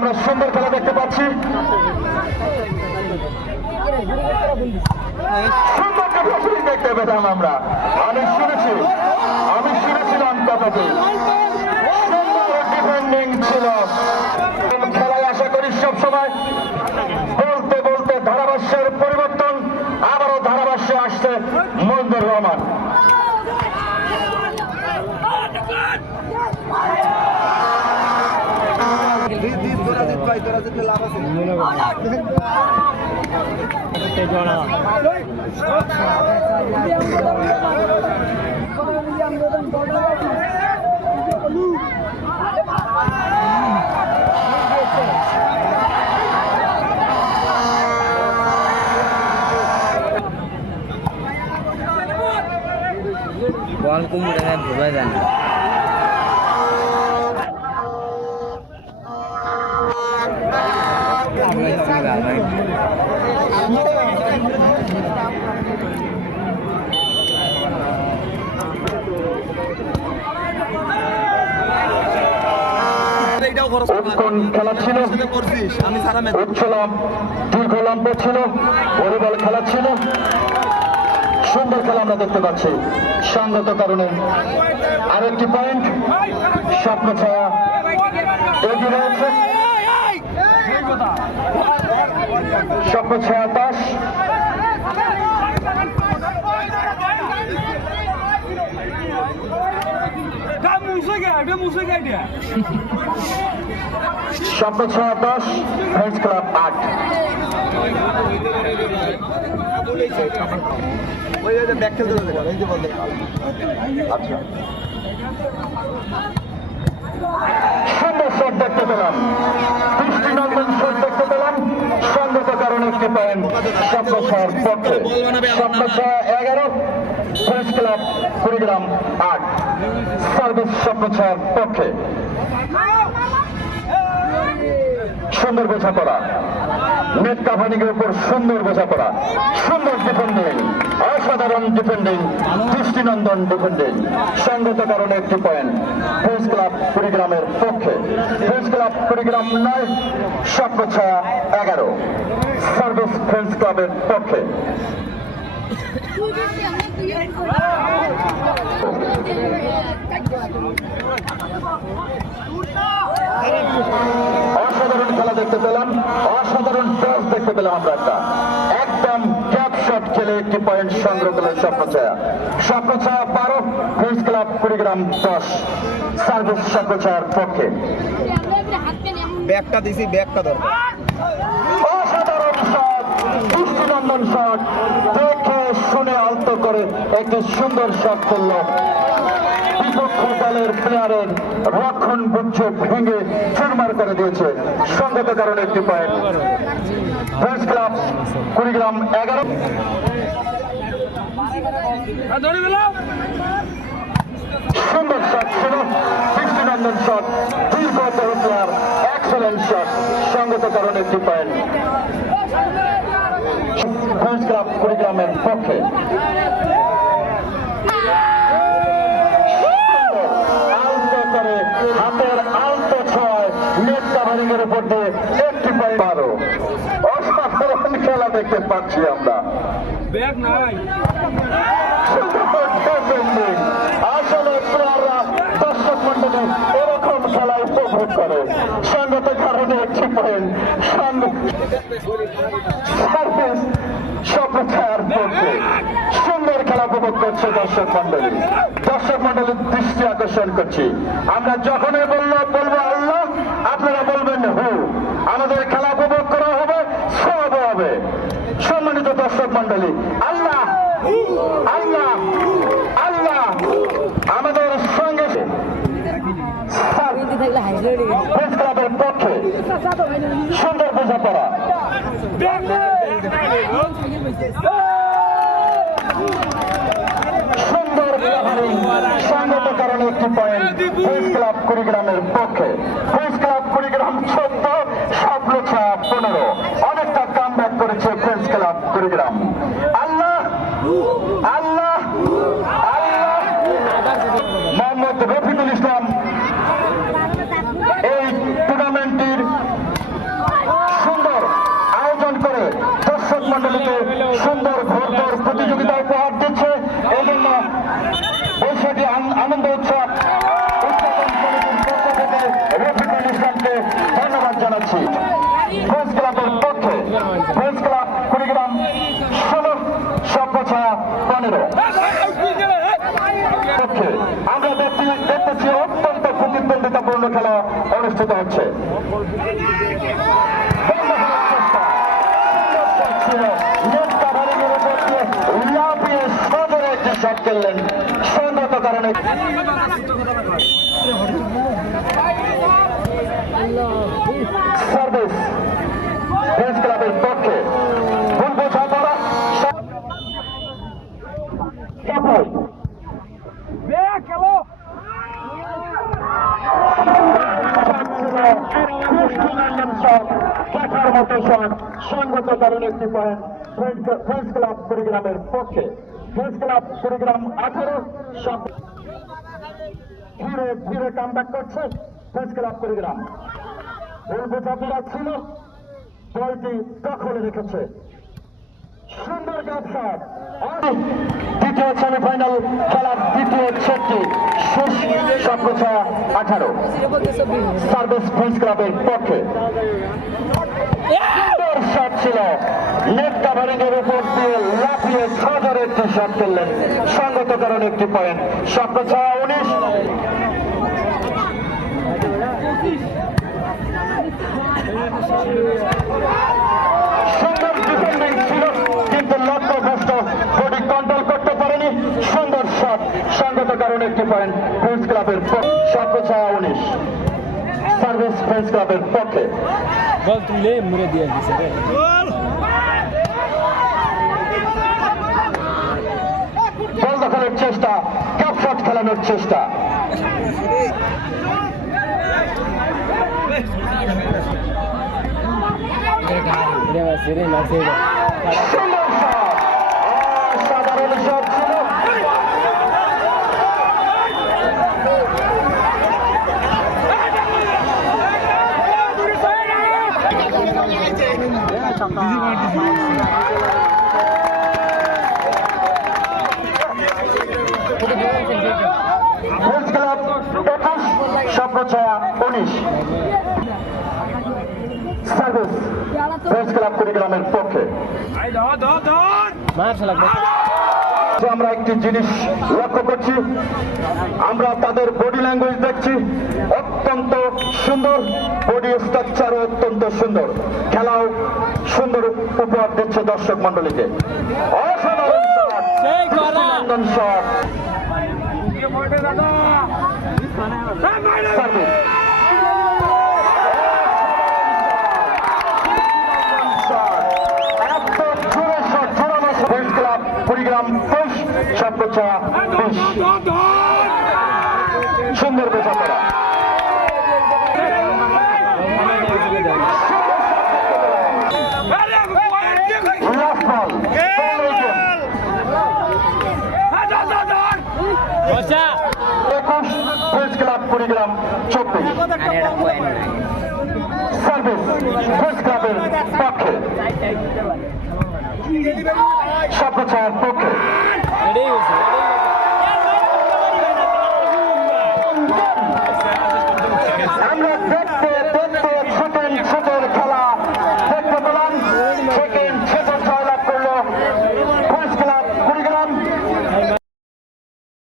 আমরা সুন্দর খেলা দেখতে পাচ্ছি। সুন্দর দেখতে পেতাম আমরা। আমি শুনেছিলাম কথাটি সুন্দর ডিফেন্ডিং ছিল। খেলায় আশা করি সবসময় বলতে বলতে ধারাভাষ্যের পরিবর্তন, আবারও ধারাভাষ্যে আসছে মঞ্জুর রহমান। বল কুমড়ে ভুলে যান খেলা ছিল, দীর্ঘ লম্বা ছিল, ভলিবল খেলা ছিল। সুন্দর খেলা আমরা দেখতে পাচ্ছি। সঙ্গত কারণে আরেকটি পয়েন্ট স্বপ্ন ছায়া এগিয়ে রয়েছে। স্বপ্ন ছায়া দাস স্বপ্ন ছায়া দাস ফ্রেন্ডস ক্লাব ৮। সুন্দর শট দেখতে পেলাম, দৃষ্টিনন্দন শট দেখতে পেলাম। সঙ্গত কারণে একটি পয়েন্ট স্বপ্ন ছায়ার পক্ষে। স্বপ্ন ছায়া ১১, ফ্রেন্ডস ক্লাব কুড়িগ্রাম ৮। সার্ভিস স্বপ্ন ছায়ার পক্ষে। সুন্দর বোঝাপড়া, নেট কাভানিংয়ের উপর সুন্দর বোঝাপড়া, সুন্দর ডিফেন্ডিং, অসাধারণ ডিফেন্ডিং, দৃষ্টিনন্দন ডিফেন্ডিং। সঙ্গত কারণে একটি পয়েন্ট ফ্রেন্ডস ক্লাব কুড়িগ্রামের পক্ষে। ফ্রেন্ডস ক্লাব কুড়িগ্রাম ৯, স্বপ্ন ছায়া ১১। সার্ভিস ফ্রেন্ডস ক্লাবের পক্ষে। অসাধারণ খেলা দেখতে পেলাম, অসাধারণ টস দেখতে পেলাম আমরা। একদম ক্যাপ শট খেলে একটি পয়েন্ট সংগ্রহ করলেন স্বপ্ন ছায়া। স্বপ্ন ছায়া ১২, ফ্রেন্ডস ক্লাব কুড়িগ্রাম ১০। সার্ভিস স্বপ্ন ছায়ার পক্ষে। ব্যাগটা দিছি, ব্যাগটা দরকার। অসাধারণ শট, দৃষ্টিনন্দন শট, দেখে শুনে আলতো করে একটি সুন্দর শট করল। বিপক্ষ দলের প্লেয়ারের রক্ষণ বুদ্ধ ভেঙে চুরমার করে দিয়েছে। সঙ্গত কারণে একটি পয়েন্ট ফ্রেন্ডস ক্লাব কুড়িগ্রাম ১১। সুন্দর শট ছিল, দৃষ্টিনন্দন শট, দীর্ঘতর প্লেয়ার, এক্সেলেন্ট শট। সঙ্গত কারণে একটি পয়েন্ট ফ্রেন্ডস ক্লাব কুড়িগ্রামের পক্ষে। হাতের আলতো ছয়, নেট কাভারিংয়ের উপর দিয়ে একটি পয়েন্ট। ১২। অসাধারণ খেলা দেখতে পাচ্ছি আমরা। আসলে প্লেয়াররা, দর্শক মন্ডলী এরকম খেলা উপভোগ করে। সঙ্গত কারণে একটি পয়েন্ট সার্ভিস স্বপ্ন ছায়ার পক্ষে। সুন্দর খেলা উপভোগ করছে দর্শক মন্ডলী। দর্শক মন্ডলীর দৃষ্টি আকর্ষণ করছি। আমরা যখনই বলবো আল্লাহ, আপনারা বলবেন হু। আমাদের খেলা উপভোগ করা হবে, সব হবে। সম্মানিত দর্শক মন্ডলী, আল্লাহ আল্লাহ আল্লাহ আমাদের সঙ্গে ক্লাবের পক্ষে। সুন্দর বোঝাপড়া, সুন্দর সঙ্গত কারণে একটি পয়েন্ট ফ্রেন্ডস ক্লাব কুড়িগ্রামের পক্ষে। ফ্রেন্ডস ক্লাব কুড়িগ্রাম ১৪, স্বপ্ন ছায়া ১৫। অনেকটা কাম ব্যাক করেছে ফ্রেন্ডস ক্লাব কুড়িগ্রাম। আল্লাহ আল্লাহ আল্লাহ। মোহাম্মদ রফিকুল ইসলাম এই টুর্নামেন্টটির যাচ্ছি প্রেস ক্লাবের পক্ষে প্রেস ক্লাব কুড়িগ্রাম 16 সভ্যছায়া 15 পক্ষে আমরা দেখতেছি অত্যন্ত প্রতিদ্বন্দ্বিতাপূর্ণ খেলা অনুষ্ঠিত হচ্ছে লাফিয়ে সদরে একটি শট খেললেন সঙ্গত কারণে সার্ভিস প্রেস ক্লাবের পক্ষে ভুল বোঝাপড়া দেখার মতো শট সঙ্গত কারণে একটি পয়েন্ট ফ্রেন্ডস ক্লাব কুড়িগ্রামের পক্ষে ফ্রেন্ডস ক্লাব কুড়িগ্রাম 18 ধীরে ধীরে কামব্যাক করছে ফ্রেন্ডস ক্লাব কুড়িগ্রাম ভুল বোঝাপড়া ছিল দলটি দখলে রেখেছে সুন্দর শট দ্বিতীয় সেমিফাইনাল খেলার দ্বিতীয় সেটটি শেষ সভ্যছায়া 18 সার্ভিস ফ্রেন্ডস ক্লাবের পক্ষে সুন্দর শট ছিল নেট কাভারিং এর উপর দিয়ে লাফিয়ে সজোরে একটি শট খেললেন সঙ্গত কারণে একটি পয়েন্ট সভ্যছায়া 19 সুন্দর ডিফেন্ডিং ছিল কিন্তু লক্ষ্যভ্রষ্ট বডি কন্ট্রোল করতে পারেনি সুন্দর শট সঙ্গত কারণে একটি পয়েন্ট ফ্রেন্ডস ক্লাবের সভ্যছায়া 19 সার্ভিস ফ্রেন্ডস ক্লাবের পক্ষে বল তুলে মুড়ে দিয়ে দিছে রে বল দখলের চেষ্টা কাপ শট খেলানোর চেষ্টা সুন্দর শট অসাধারণ শট ছিল friends club 21 সভ্যছায়া 19 service friends club কুড়িগ্রামের পক্ষে আমরা একটি জিনিস লক্ষ্য করছি আমরা তাদের বডি ল্যাঙ্গুয়েজ দেখছি অত্যন্ত সুন্দর বডি স্ট্রাকচার অত্যন্ত সুন্দর খেলাও সুন্দর উপহার দিচ্ছে দর্শক মন্ডলীকে অসাধারণ শট সার্ভিস কুড়িগ্রাম 20 সভ্যছায়া 20 সুন্দর বোঝাপড়া লাস্ট বল friends club Kurigram 24 service friends ক্লাবের পক্ষে সভ্যছায়ার পক্ষে